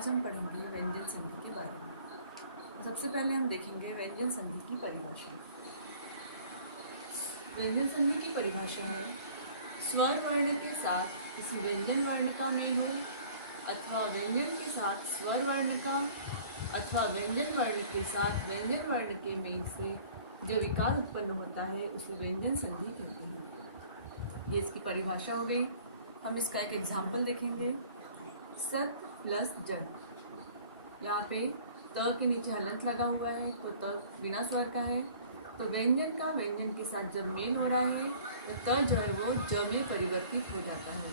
आज हम पढ़ेंगे व्यंजन संधि के बारे में। सबसे पहले हम देखेंगे व्यंजन संधि की परिभाषा। व्यंजन संधि की परिभाषा है स्वर वर्ण के साथ किसी व्यंजन वर्ण का मेल हो अथवा व्यंजन के साथ स्वर वर्ण का अथवा व्यंजन वर्ण के साथ व्यंजन वर्ण के मेल से जो विकार उत्पन्न होता है उसे व्यंजन संधि कहते हैं। ये इसकी परिभाषा हो गई। हम इसका एक एग्जाम्पल देखेंगे। सत प्लस जड़। यहाँ पे त के नीचे हलंत लगा हुआ है तो त बिना स्वर का है, तो व्यंजन का व्यंजन के साथ जब मेल हो रहा है तो त जो है वो ज में परिवर्तित हो जाता है।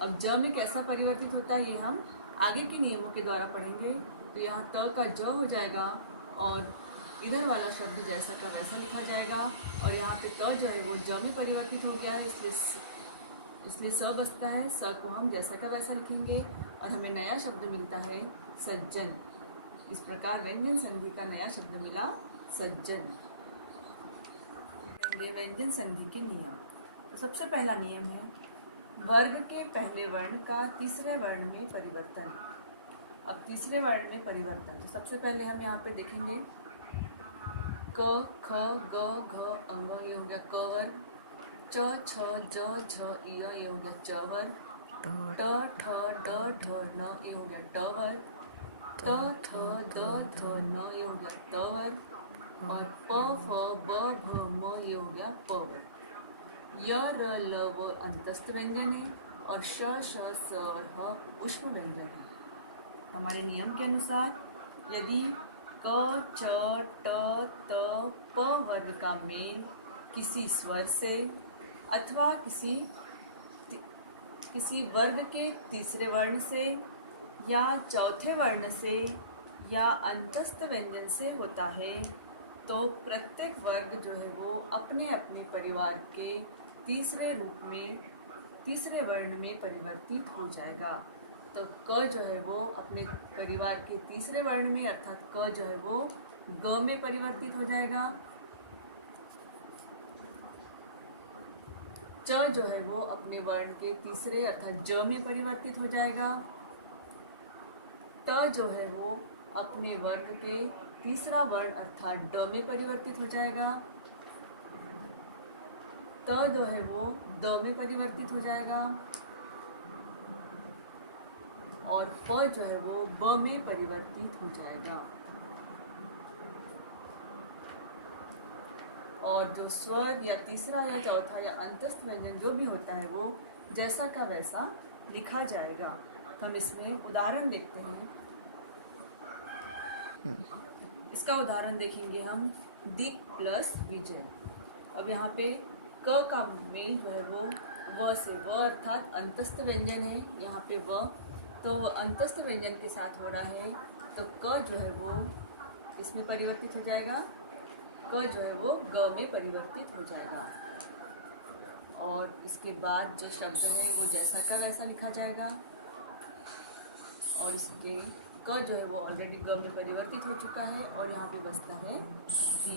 अब ज में कैसा परिवर्तित होता है ये हम आगे के नियमों के द्वारा पढ़ेंगे। तो यहाँ त का ज हो जाएगा और इधर वाला शब्द जैसा का वैसा लिखा जाएगा, और यहाँ पे त जो है वो ज में परिवर्तित हो गया है, इसलिए स बचता है। स को हम जैसा का वैसा लिखेंगे और हमें नया शब्द मिलता है सज्जन। इस प्रकार व्यंजन संधि का नया शब्द मिला सज्जन। व्यंजन संधि के नियम। तो सबसे पहला नियम है वर्ग के पहले वर्ण का तीसरे वर्ण में परिवर्तन। अब तीसरे वर्ण में परिवर्तन, तो सबसे पहले हम यहाँ पे देखेंगे क ख ग घ अंग, ये हो गया क वर्ग। च छ ज झ य, ये हो गया च वर्ग। ट ठ ड ढ न, ये हो गया ट वर्ग। त थ द थ न, ये हो गया त वर्ग। और प फ ब भ म, ये हो गया प वर्ग। य र ल व अंतस्थ व्यंजन है और श श स और ह उष्म व्यंजन है। हमारे नियम के अनुसार यदि क च ट त प वर्ग का मेल किसी स्वर से अथवा किसी वर्ग के तीसरे वर्ण से या चौथे वर्ण से या अंतस्थ व्यंजन से होता है तो प्रत्येक वर्ग जो है वो अपने अपने परिवार के तीसरे रूप में तीसरे वर्ण में परिवर्तित हो जाएगा। तो क जो है वो अपने परिवार के तीसरे वर्ण में अर्थात क जो है वो ग में परिवर्तित हो जाएगा। च जो है वो अपने वर्ण के तीसरे अर्थात ज में परिवर्तित हो जाएगा। त जो है वो अपने वर्ग के तीसरा वर्ण अर्थात ड में परिवर्तित हो जाएगा। त जो है वो द में परिवर्तित हो जाएगा और प जो है वो ब में परिवर्तित हो जाएगा। और जो स्वर या तीसरा या चौथा या अंतस्थ व्यंजन जो भी होता है वो जैसा का वैसा लिखा जाएगा। तो हम इसमें उदाहरण देखते हैं। इसका उदाहरण देखेंगे हम दिक प्लस विजय। अब यहाँ पे क का मेल जो है वो व से, व अर्थात अंतस्थ व्यंजन है यहाँ पे व, तो वह अंतस्थ व्यंजन के साथ हो रहा है तो क जो है वो इसमें परिवर्तित हो जाएगा, क जो है वो ग में परिवर्तित हो जाएगा। और इसके बाद जो शब्द है वो जैसा का वैसा लिखा जाएगा और इसके क जो है वो ऑलरेडी ग में परिवर्तित हो चुका है और यहाँ पे बचता है दी।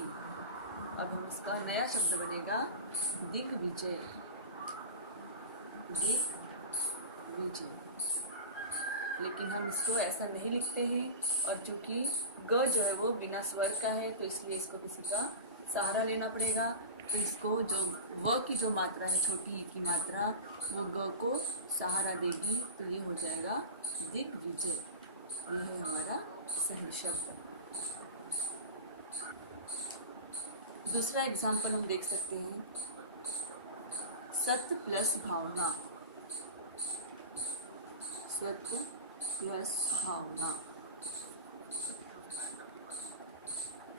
अब हम इसका नया शब्द बनेगा दिग्विजय। दिग्विजय, लेकिन हम इसको ऐसा नहीं लिखते हैं और चूंकि ग जो है वो बिना स्वर का है तो इसलिए इसको किसी का सहारा लेना पड़ेगा। तो इसको जो व की जो मात्रा है छोटी की मात्रा वो ग को सहारा देगी, तो ये हो जाएगा दिग्विजय। ये है हमारा सही शब्द। दूसरा एग्जाम्पल हम देख सकते हैं सत्य प्लस भावना। सत्य प्लस भावना,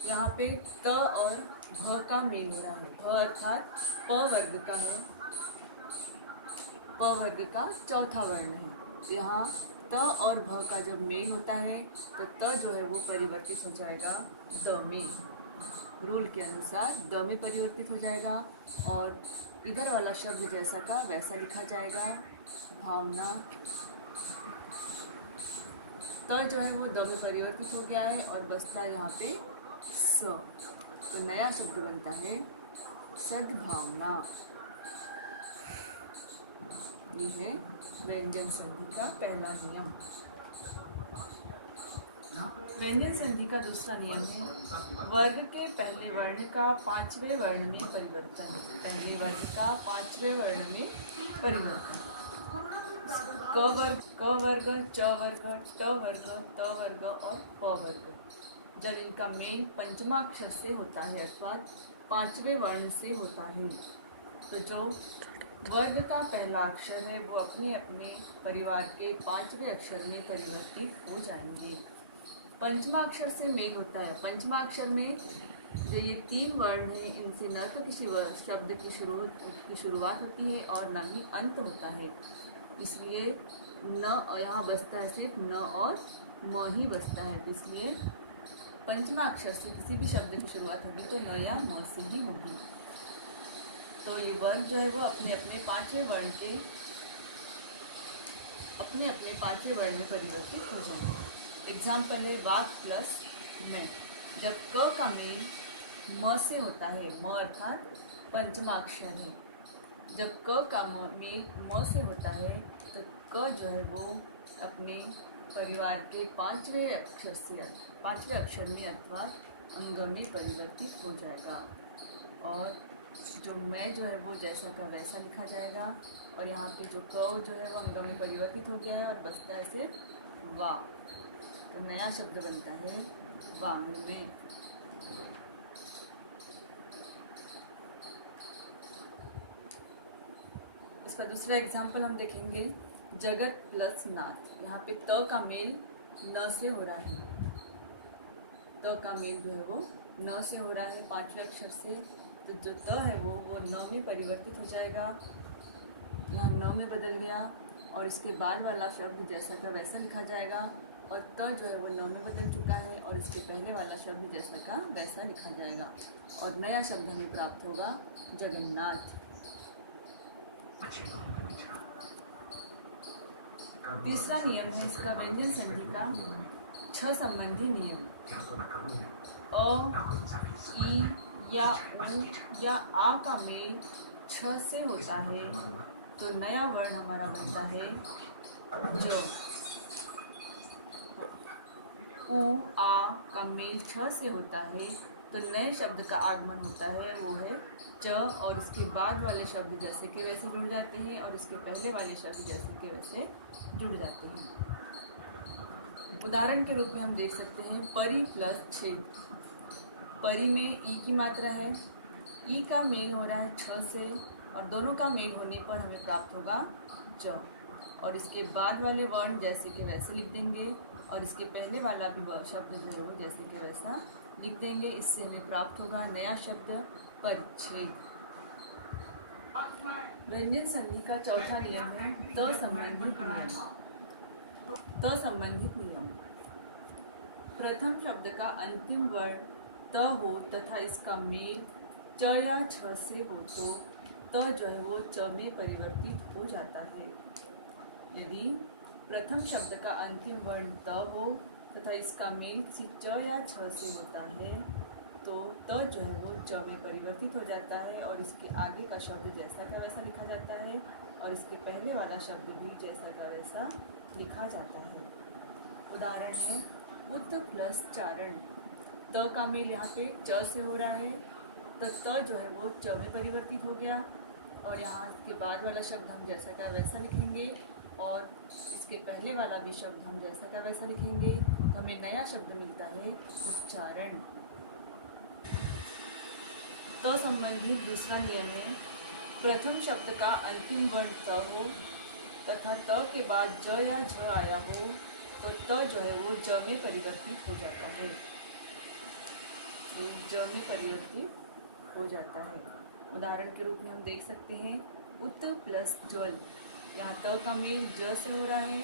यहाँ पे त और भ का मेल हो रहा है। भ अर्थात प वर्ग का है, प वर्ग का चौथा वर्ण है। यहाँ त और भ का जब मेल होता है तो त जो है वो परिवर्तित हो जाएगा द में। रूल के अनुसार द में परिवर्तित हो जाएगा और इधर वाला शब्द जैसा का वैसा लिखा जाएगा भावना। त जो है वो द में परिवर्तित हो गया है और बचता है यहाँ पे स, तो नया शब्द बनता है सद्भावना। ये है व्यंजन संधि का पहला नियम। व्यंजन संधि का दूसरा नियम है वर्ग के पहले वर्ण का पांचवें वर्ण में परिवर्तन। पहले वर्ग का पांचवें वर्ण में परिवर्तन। क वर्ग, क वर्ग, च वर्ग, ट वर्ग, त वर्ग और प वर्ग जब इनका मेल पंचमाक्षर से होता है अर्थात पांचवें वर्ण से होता है तो जो वर्ग का पहला अक्षर है वो अपने अपने परिवार के पांचवें अक्षर में परिवर्तित हो जाएंगे। पंचमा अक्षर से मेल होता है। पंचमा अक्षर में जो ये तीन वर्ण हैं इनसे न तो किसी शब्द की शुरुआत होती है और न ही अंत होता है, इसलिए न यहाँ बचता है सिर्फ न और म ही बचता है। तो इसलिए पंचमा अक्षर से किसी भी शब्द की शुरुआत होगी तो न या म से ही होगी। तो ये वर्ग जो है वो अपने अपने पांचवें वर्ण में परिवर्तित हो जाएंगे। एग्जाम्पल है वाक प्लस मैं। जब क का मेल म से होता है, म अर्थात पंचमा अक्षर है, जब क का मेल म से होता है तो क जो है वो अपने परिवार के पांचवें अक्षर में अर्थात अंग में परिवर्तित हो जाएगा और जो मैं जो है वो जैसा का वैसा लिखा जाएगा। और यहाँ पे जो क जो है वो अंग में परिवर्तित हो गया है और बचता है सिर्फ वा। तो नया शब्द बनता है वांग में। इसका दूसरा एग्जाम्पल हम देखेंगे जगत प्लस नाथ। यहाँ पे त का मेल न से हो रहा है, त का मेल जो है वो न से हो रहा है पांचवें अक्षर से, तो जो त है वो न में परिवर्तित हो जाएगा। यहाँ न में बदल गया और इसके बाद वाला शब्द जैसा का वैसा लिखा जाएगा और त जो है वो न में बदल चुका है और इसके पहले वाला शब्द जैसा का वैसा लिखा जाएगा और नया शब्द हमें प्राप्त होगा जगन्नाथ। तीसरा नियम है इसका व्यंजन संधि का छ संबंधी नियम। अ, ई या उ या आ का मेल छ से होता है तो नया वर्ण हमारा बनता है ज। उ आ का मेल छ से होता है तो नए शब्द का आगमन होता है वो है च और इसके बाद वाले शब्द जैसे के वैसे जुड़ जाते हैं और इसके पहले वाले शब्द जैसे के वैसे जुड़ जाते हैं। उदाहरण के रूप में हम देख सकते हैं परी प्लस छेद। परी में ई की मात्रा है, ई का मेल हो रहा है छ से और दोनों का मेल होने पर हमें प्राप्त होगा च और इसके बाद वाले वर्ण जैसे के वैसे लिख देंगे और इसके पहले वाला भी शब्द जो है वो जैसे के वैसा लिख देंगे। इससे हमें प्राप्त होगा नया शब्द परिच्छेद। व्यंजन संधि का चौथा नियम है त संबंधित नियम। त संबंधित नियम, प्रथम शब्द का अंतिम वर्ण त हो तथा इसका मेल च या छ से हो तो त जो है वो च में परिवर्तित हो जाता है। यदि प्रथम शब्द का अंतिम वर्ण त हो तथा इसका मेल किसी च या छ से होता है तो त जो है वो च में परिवर्तित हो जाता है और इसके आगे का शब्द जैसा का वैसा लिखा जाता है और इसके पहले वाला शब्द भी जैसा का वैसा लिखा जाता है। उदाहरण है उत प्लस चारण। त का मेल यहाँ पे च से हो रहा है तो त जो है वो च में परिवर्तित हो गया और यहाँ इसके बाद वाला शब्द हम जैसा का वैसा लिखेंगे और इसके पहले वाला भी शब्द हम जैसा का वैसा लिखेंगे तो हमें नया शब्द मिलता है उच्चारण। त संबंधित दूसरा नियम है प्रथम शब्द का अंतिम वर्ण त हो तथा त के बाद ज या झ आया हो तो त जो है वो ज में परिवर्तित हो जाता है। ज में परिवर्तित हो जाता है। उदाहरण के रूप में हम देख सकते हैं उत प्लस ज्वल। यहाँ त का मेल ज से हो रहा है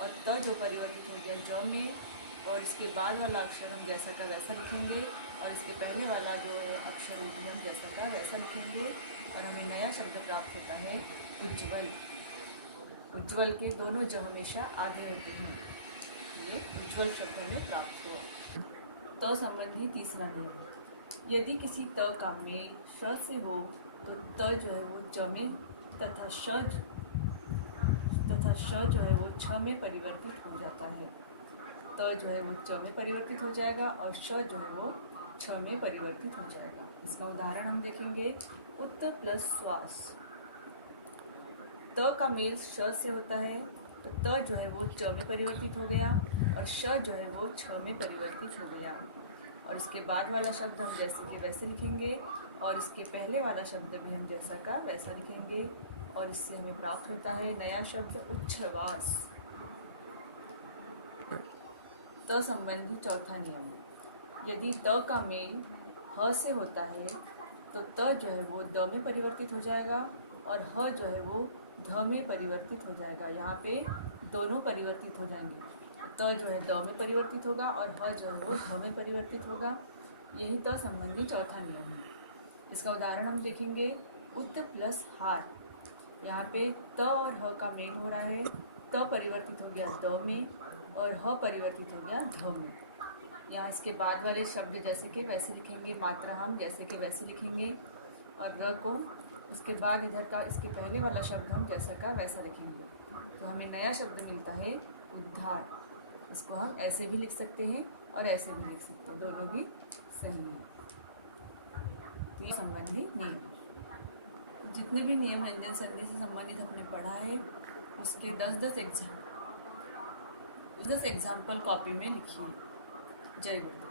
और त जो परिवर्तित हो गया ज में और इसके बाद वाला अक्षर हम जैसा का वैसा लिखेंगे और इसके पहले वाला जो अक्षर होगी हम जैसा का वैसा लिखेंगे और हमें नया शब्द प्राप्त होता है उज्ज्वल। उज्ज्वल के दोनों ज हमेशा आधे होते हैं, ये उज्ज्वल शब्द हमें प्राप्त हुआ। त संबंधी तीसरा नियम, यदि किसी त का मेल श से हो तो त जो है वो च में तथा श जो है वो छ में परिवर्तित हो जाता है। त जो है वो च में परिवर्तित हो जाएगा और श जो है वो छ में परिवर्तित हो जाएगा। इसका उदाहरण हम देखेंगे। उत्त प्लस श्वास। त का मेल श से होता है तो त जो है वो च में परिवर्तित हो गया और श जो है वो छ में परिवर्तित हो गया। और इसके बाद वाला शब्द हम जैसे के वैसे लिखेंगे और इसके पहले वाला शब्द भी हम जैसा का वैसा लिखेंगे और इससे हमें प्राप्त होता है नया शब्द उच्छ्वास। त संबंधी चौथा नियम। यदि त का मेल ह से होता है तो त जो है वो द में परिवर्तित हो जाएगा और ह जो है वो ध में परिवर्तित हो जाएगा। यहाँ पे दोनों परिवर्तित हो जाएंगे। त जो है द में परिवर्तित होगा और ह जो है वो ध में परिवर्तित होगा। यही त संबंधी चौथा नियम है। इसका उदाहरण हम देखेंगे। उत्त प्लस हार। यहाँ पे त और ह का मेल हो रहा है। त परिवर्तित हो गया द में और ह परिवर्तित हो गया ध में। यहाँ इसके बाद वाले शब्द जैसे के वैसे लिखेंगे, मात्रा हम जैसे के वैसे लिखेंगे और र को उसके बाद इधर का इसके पहले वाला शब्द हम जैसा का वैसा लिखेंगे तो हमें नया शब्द मिलता है उद्धार। इसको हम ऐसे भी लिख सकते हैं और ऐसे भी लिख सकते हैं, दोनों भी सही है। तो ये संबंधी नियम, जितने भी नियम व्यंजन संधि से संबंधित हमने पढ़ा है उसके 10 एग्जाम्पल कॉपी में लिखिए। जय गुरु।